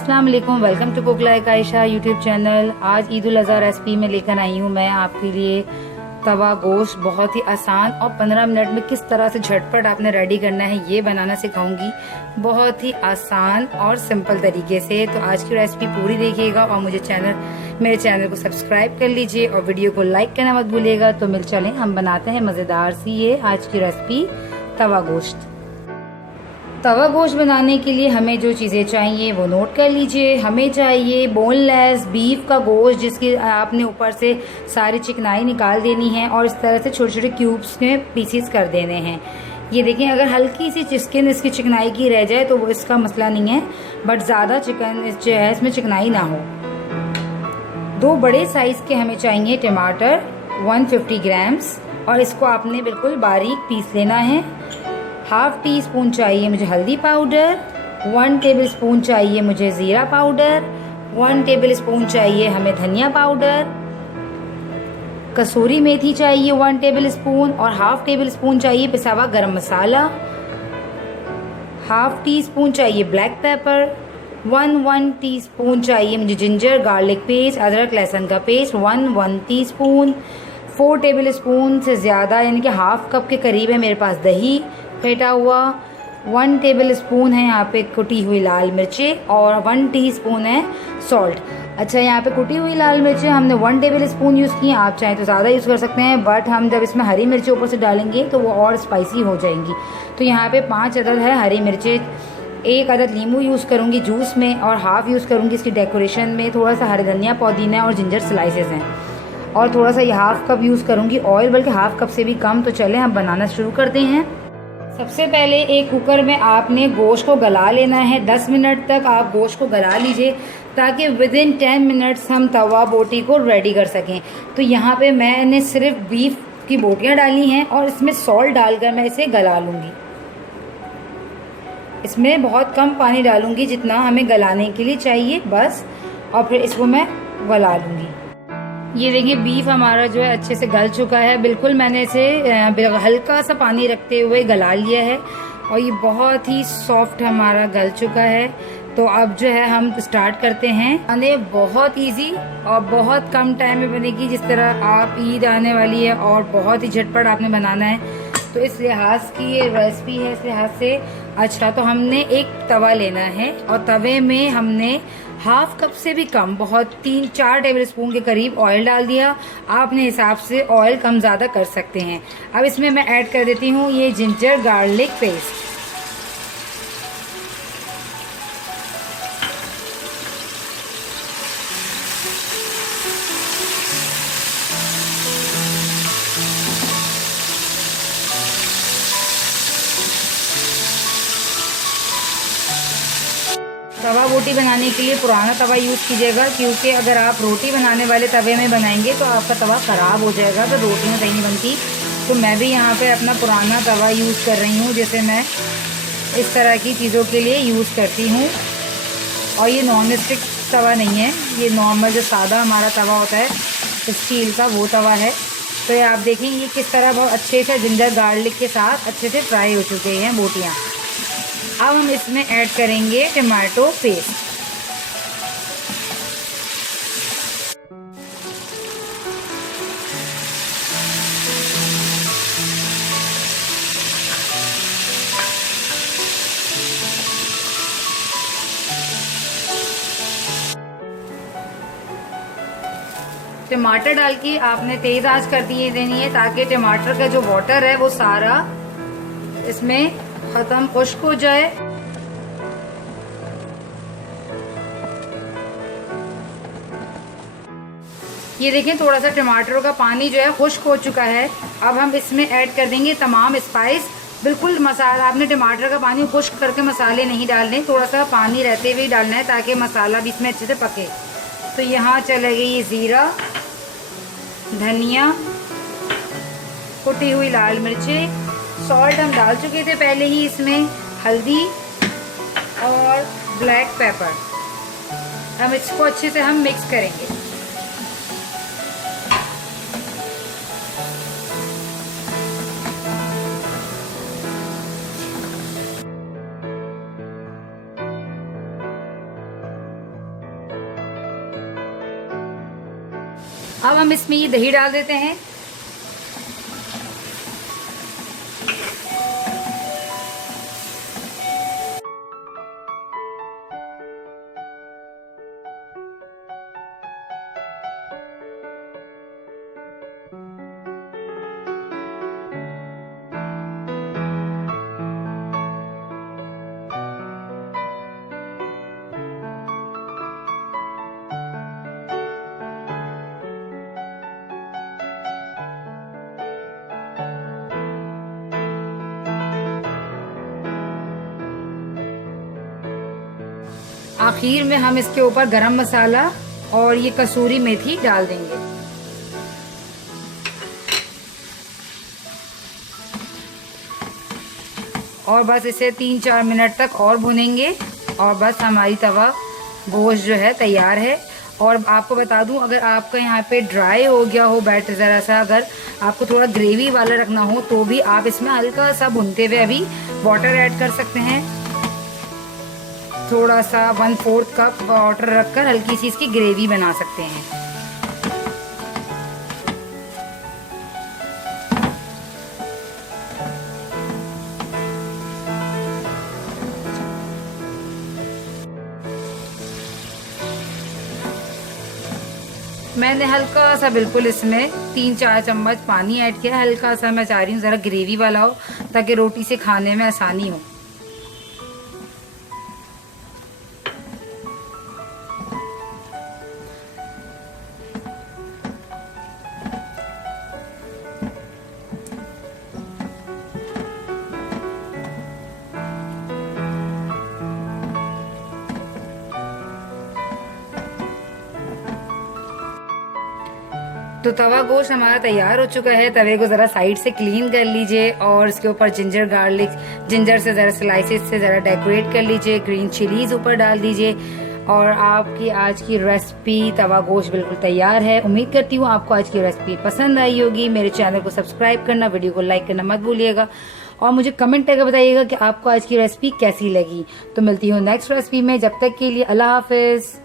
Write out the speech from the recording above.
अस्सलाम वालेकुम, welcome to cook like Ayesha YouTube channel. आज ईद उल अज़हा रेसिपी में लेकर आई हूँ मैं आपके लिए तवा गोश्त। बहुत ही आसान और 15 मिनट में किस तरह से झटपट आपने रेडी करना है ये बनाना सिखाऊंगी, बहुत ही आसान और सिंपल तरीके से। तो आज की रेसिपी पूरी देखिएगा और मेरे चैनल को सब्सक्राइब कर लीजिए और वीडियो को लाइक करना मत भूलिएगा। तो मिल चलें हम बनाते हैं मज़ेदार सी ये आज की रेसिपी तवा गोश्त। तवा गोश्त बनाने के लिए हमें जो चीज़ें चाहिए वो नोट कर लीजिए। हमें चाहिए बोनलेस बीफ का गोश्त, जिसकी आपने ऊपर से सारी चिकनाई निकाल देनी है और इस तरह से छोटे छोटे क्यूब्स में पीसेस कर देने हैं। ये देखें, अगर हल्की सी चिकन इसकी चिकनाई की रह जाए तो वो इसका मसला नहीं है, बट ज़्यादा चिकन जो है इसमें चिकनाई ना हो। 2 बड़े साइज़ के हमें चाहिए टमाटर 150 ग्राम्स, और इसको आपने बिल्कुल बारीक पीस लेना है। 1/2 टीस्पून चाहिए मुझे हल्दी पाउडर, 1 टेबलस्पून चाहिए मुझे ज़ीरा पाउडर, 1 टेबलस्पून चाहिए हमें धनिया पाउडर, कसूरी मेथी चाहिए 1 टेबलस्पून, और 1/2 टेबलस्पून चाहिए पिसा हुआ गरम मसाला, 1/2 टीस्पून चाहिए ब्लैक पेपर, 1 टीस्पून चाहिए मुझे जिंजर गार्लिक पेस्ट, अदरक लहसुन का पेस्ट 1 टीस्पून, 4 टेबलस्पून से ज़्यादा यानी कि 1/2 कप के करीब है मेरे पास दही फेंटा हुआ, 1 टेबलस्पून है यहाँ पे कुटी हुई लाल मिर्चें, और 1 टीस्पून है सॉल्ट। अच्छा, यहाँ पे कुटी हुई लाल मिर्चें हमने 1 टेबलस्पून यूज़ की हैं, आप चाहें तो ज़्यादा यूज़ कर सकते हैं, बट हम जब इसमें हरी मिर्चें ऊपर से डालेंगे तो वो और स्पाइसी हो जाएंगी। तो यहाँ पे 5 अदद है हरी मिर्चें, 1 अदद नींबू यूज़ करूँगी जूस में, और 1/2 यूज़ करूँगी इसकी डेकोरेशन में। थोड़ा सा हरे धनिया पुदीना और जिंजर स्लाइसेस हैं, और थोड़ा सा ये 1/2 कप यूज़ करूँगी ऑयल, बल्कि 1/2 कप से भी कम। तो चलें हम बनाना शुरू करते हैं। सबसे पहले एक कुकर में आपने गोश्त को गला लेना है। 10 मिनट तक आप गोश्त को गला लीजिए ताकि विदिन 10 मिनट्स हम तवा बोटी को रेडी कर सकें। तो यहाँ पे मैंने सिर्फ बीफ की बोटियाँ डाली हैं और इसमें सॉल्ट डालकर मैं इसे गला लूँगी। इसमें बहुत कम पानी डालूँगी जितना हमें गलाने के लिए चाहिए बस, और फिर इसको मैं गला लूँगी। ये देखिए बीफ हमारा जो है अच्छे से गल चुका है, बिल्कुल मैंने इसे हल्का सा पानी रखते हुए गला लिया है, और ये बहुत ही सॉफ्ट हमारा गल चुका है। तो अब जो है हम स्टार्ट करते हैं। खाने बहुत इजी और बहुत कम टाइम में बनेगी, जिस तरह आप ईद आने वाली है और बहुत ही झटपट आपने बनाना है, तो इस लिहाज की ये रेसिपी है, इस लिहाज से। अच्छा, तो हमने एक तवा लेना है और तवे में हमने 1/2 कप से भी कम, बहुत 3-4 टेबलस्पून के करीब ऑयल डाल दिया। आप अपने हिसाब से ऑयल कम ज़्यादा कर सकते हैं। अब इसमें मैं ऐड कर देती हूँ ये जिंजर गार्लिक पेस्ट। तवा रोटी बनाने के लिए पुराना तवा यूज़ कीजिएगा, क्योंकि अगर आप रोटी बनाने वाले तवे में बनाएंगे तो आपका तवा ख़राब हो जाएगा, तो रोटियाँ सही नहीं बनती। तो मैं भी यहाँ पे अपना पुराना तवा यूज़ कर रही हूँ, जैसे मैं इस तरह की चीज़ों के लिए यूज़ करती हूँ। और ये नॉन स्टिक तवा नहीं है, ये नॉर्मल जो सादा हमारा तवा होता है स्टील का, वो तवा है। तो ये आप देखें ये किस तरह बहुत अच्छे से जिंजर गार्लिक के साथ अच्छे से फ्राई हो चुके हैं बोटियाँ। अब हम इसमें ऐड करेंगे टमाटो पेस्ट। टमाटर डाल के आपने तेज आंच कर दिए देनी है, ताकि टमाटर का जो वाटर है वो सारा इसमें खत्म, खुश्क हो जाए। ये देखें थोड़ा सा टमाटरों का पानी जो है खुश्क हो चुका है। अब हम इसमें ऐड कर देंगे तमाम स्पाइस। बिल्कुल मसाला आपने टमाटर का पानी खुश्क करके मसाले नहीं डालने, थोड़ा सा पानी रहते हुए डालना है ताकि मसाला भी इसमें अच्छे से पके। तो यहाँ चले गई ये ज़ीरा, धनिया, कुटी हुई लाल मिर्चें, सॉल्ट हम डाल चुके थे पहले ही इसमें, हल्दी और ब्लैक पेपर। अब इसको अच्छे से हम मिक्स करेंगे। अब हम इसमें ये दही डाल देते हैं। आखिर में हम इसके ऊपर गरम मसाला और ये कसूरी मेथी डाल देंगे। और बस इसे 3-4 मिनट तक और भुनेंगे और बस हमारी तवा गोश्त जो है तैयार है। और आपको बता दूं, अगर आपका यहाँ पे ड्राई हो गया हो बैटर ज़रा सा, अगर आपको थोड़ा ग्रेवी वाला रखना हो तो भी आप इसमें हल्का सा भुनते हुए अभी वाटर ऐड कर सकते हैं। थोड़ा सा 1/4 कप वाटर रखकर हल्की सी इसकी ग्रेवी बना सकते हैं। मैंने हल्का सा बिल्कुल इसमें 3-4 चम्मच पानी ऐड किया। हल्का सा मैं चाह रही हूँ ज़रा ग्रेवी वाला हो ताकि रोटी से खाने में आसानी हो। तो तवा गोश्त हमारा तैयार हो चुका है। तवे को ज़रा साइड से क्लीन कर लीजिए और इसके ऊपर जिंजर से ज़रा स्लाइसेस से ज़रा डेकोरेट कर लीजिए। ग्रीन चिलीज ऊपर डाल दीजिए और आपकी आज की रेसिपी तवा गोश्त बिल्कुल तैयार है। उम्मीद करती हूँ आपको आज की रेसिपी पसंद आई होगी। मेरे चैनल को सब्सक्राइब करना, वीडियो को लाइक करना मत भूलिएगा और मुझे कमेंट करके बताइएगा कि आपको आज की रेसिपी कैसी लगी। तो मिलती हूँ नेक्स्ट रेसिपी में। जब तक के लिए अल्लाह हाफिज़।